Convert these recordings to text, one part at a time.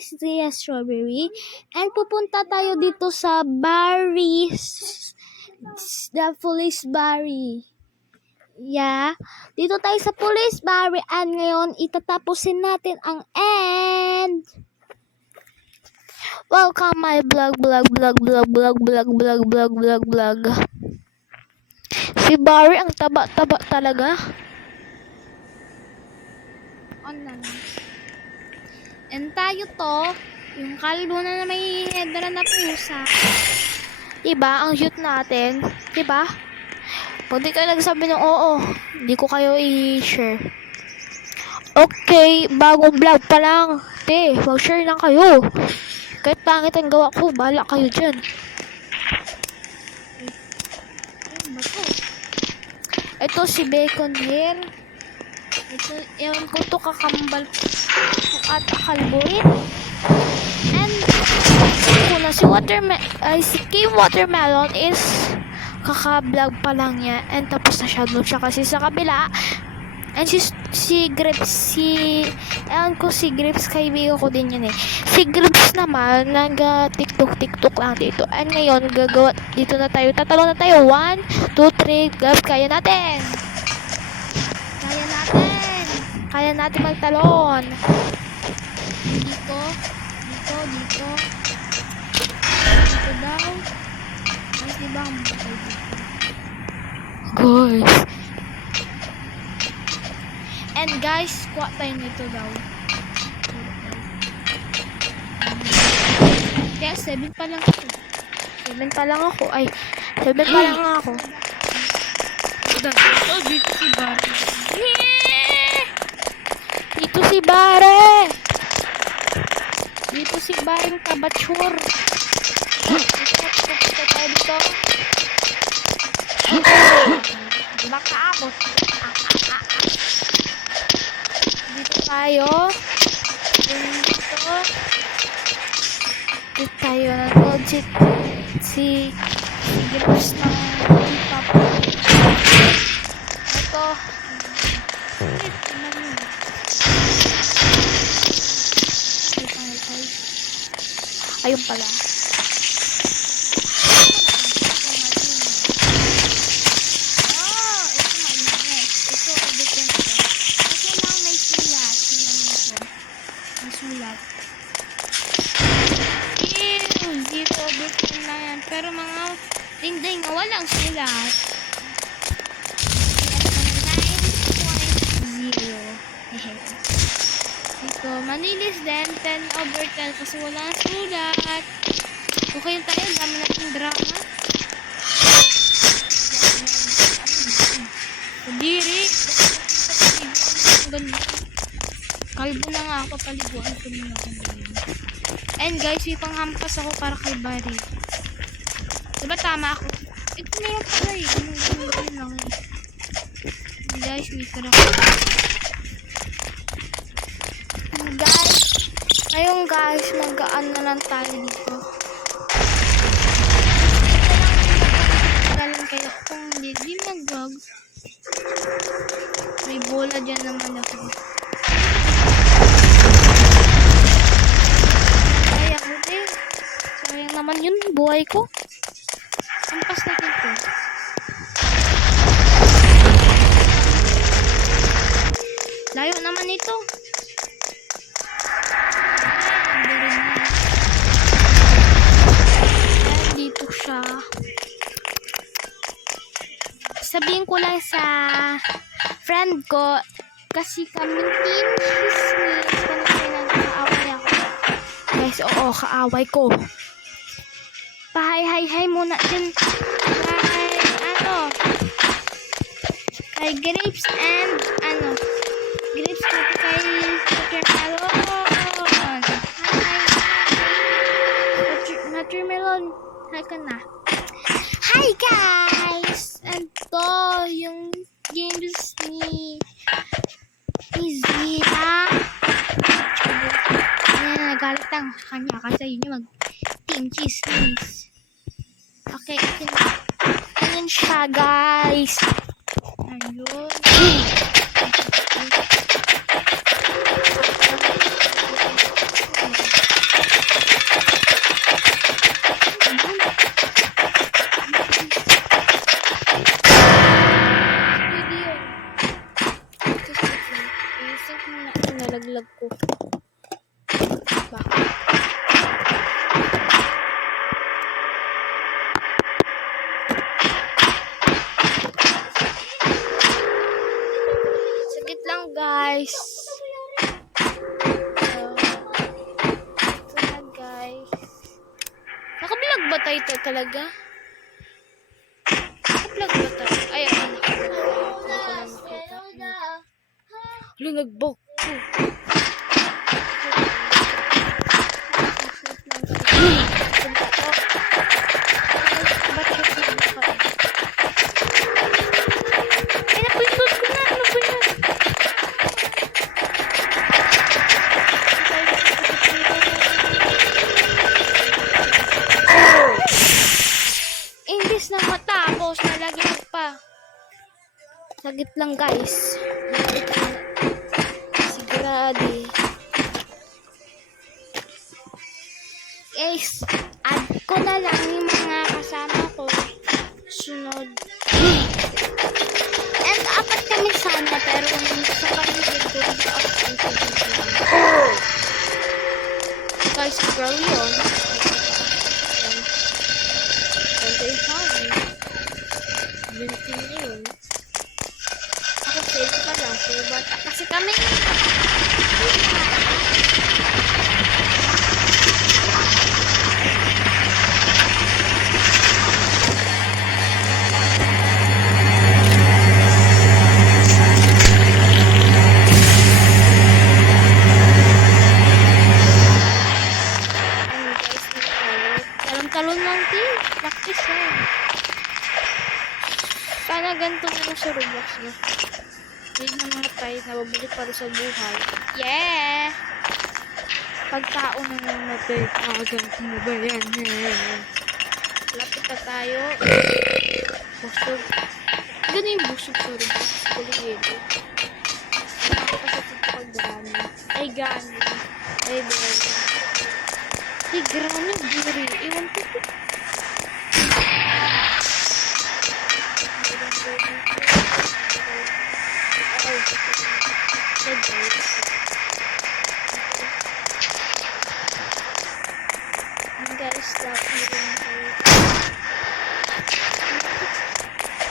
is Zia Strawberry. And pupunta tayo dito sa Barry's, the Police Barry. Yeah, dito tayo sa Police Barry. And ngayon, itatapusin natin ang end. Welcome my vlog. Si Barry ang taba-taba talaga. On na lang. And tayo to, yung kalbo na may headra na pusa. Diba? Ang cute natin. Diba? Kung di kayo nagsabi ng oo, hindi ko kayo i-share. Okay, bagong vlog pa lang. Mag-share lang kayo. Kahit pangit ang gawa ko, bahala kayo dyan. Ito si Bacon Hair. Ito, ewan ko to kakambal at kalbuin. And kuna si Kim Watermelon is kaka-vlog pa lang niya. And tapos na siya doon siya kasi sa kabila. And si Grips, ewan ko si Grips, kaibigan ko din yun eh. Si Grips naman, nag-tiktok lang dito. And ngayon, gagawa, dito na tayo, tatalon na tayo. 1, 2, 3, Grips, kaya natin. Kaya natin magtalon. Dito daw. Mas diba ang bukay dito? Guys. And guys, kuha tayo nito daw. Kaya 7 pa lang ako. 7 pa lang ako. Dito si Barry. Dito si Barry yung kabatsur. Dito tayo dito. Baka abot. Dito tayo. Dito tayo nanood si Grips ng K-pop. Ito. Ayun pala. Pero mga dingding na walang sulat. 9.0. Dito, manilis din 10/10 kasi walang sulat. Okay tayo, dami natin drama. Diri. Kalbo na nga ako, paliguan ko muna ako. And guys, may panghampas ako para kay Barry. Diba tama ako? Ito na yung pala eh. Ano lang eh. Guys, may tara ko. Ngayon guys, mag-aan na lang tayo dito. Galang kayo kung hindi mag-vlog. May bola dyan naman ako. Sayang naman yun, buhay ko. Ampas natin ko. Layo naman ito. Dito siya. Sabihin ko lang sa friend ko kasi kami team chismis kung nagkaaway ako. Guys, oo, kaaway ko. Pahay muna din kay Grapes and Grapes at kay Watermelon. Hi ka na. Hi guys! And to yung games ni Zia. Nagalit lang sa kanya kasi yun yung mag-team chismis. Okay, ayun siya guys. Ayun. ko. Bakit? Saglit lang guys. Ito na guys. Naka-vlog ba tayo talaga? Naka-vlog ba tayo? Ay, Wala, nag-book ko. Ay, napindot ko na. Ano ba yan? Imbis na matapos, nalagyan pa. Sagit lang guys. Sigurado. Guys, add ko na lang yung mga kasama ko. Sunod. And apat kami sana, pero sa paligid ko rin ako. Guys, girl yun. Ganda yung hangin. Binti na yun. Ako pwede pa lang, pero bata kasi kami. Talon lang din. Practice yan. Sana ganito na lang sa Roblox na. Hindi na mga tayo nababalik para sa buhay. Yeah! Pag tao na namatay, ganito na ba yan? Lapit na tayo. Busog. Gano'n yung busog sa Roblox. Kuligado. Nakakapasatid ko pagdami. Ay, gani. Ay, gani. Ay, grano, giri. Iwan ko po. Guys,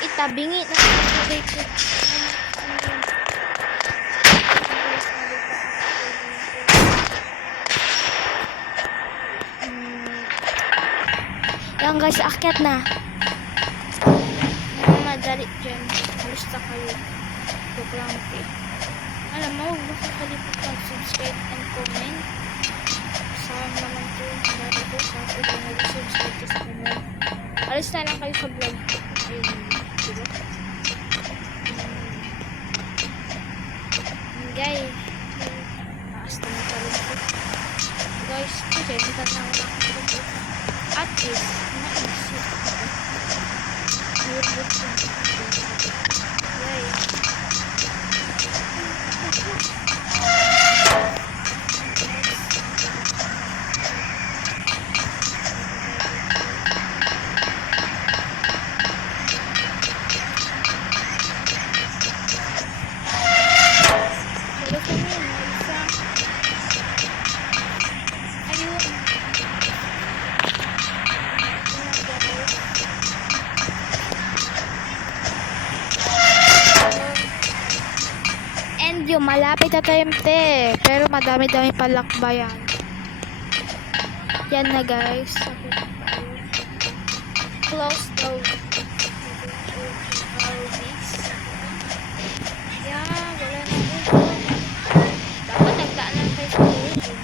itabingi na sabay ko. Yan guys, akyat na. Madali dyan. Basta kayo. Tuklangti. Alam mo, huwag makakalipat mag-subscribe and comment. Saan naman to. Dari ko, kasi kung nag-subscribe ka sa kanal. Alis na lang kayo sa vlog. Ayun. Diba? Guys. Taas na mga talong ko. Guys, kasi kita na ako nakakalipat. At least, naisip ko. Notebook ko. Yay. Yung malapit na tayo pero madami-dami palakbayan. Yan na guys. Close door. Yan, wala na dito. Dapat nagdaan lang tayo sa dito.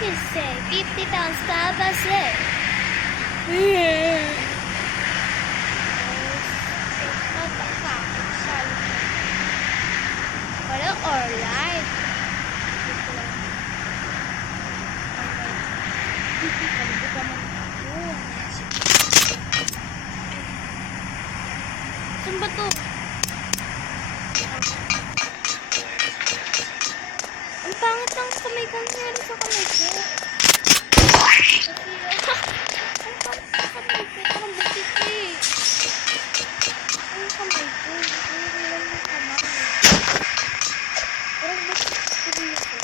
can say 50 times 5 by 6. It's not a fact. Wala or life. Saan ba to? Ang pangit ng kamay ko. Nangyari sa kamay ko. Ang pangit ng kamay ko. Parang butik eh. Ang kamay ko. Ang hilang ng kamay. Parang butik ko dito.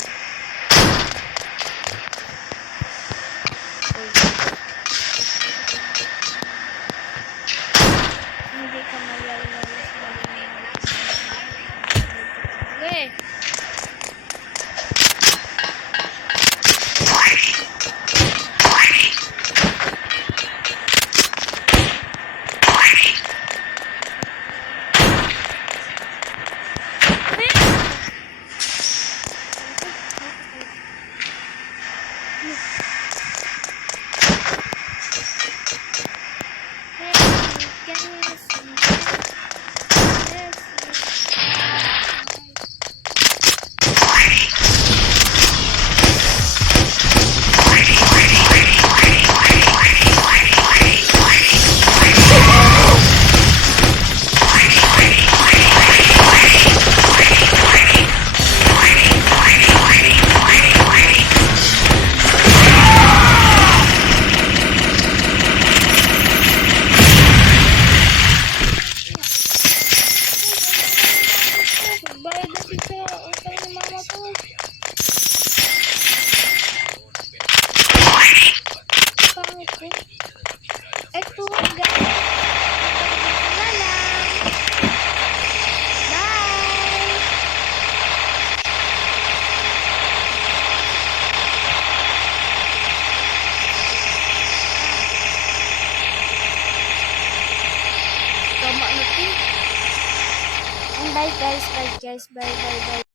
Hindi ka malalalas na okay. Bayad na siya. Utang ni mama ko. Pangit ko. Eto, guys. Na lang. Bye! Tama na ito. Bye guys, bye guys, bye bye bye.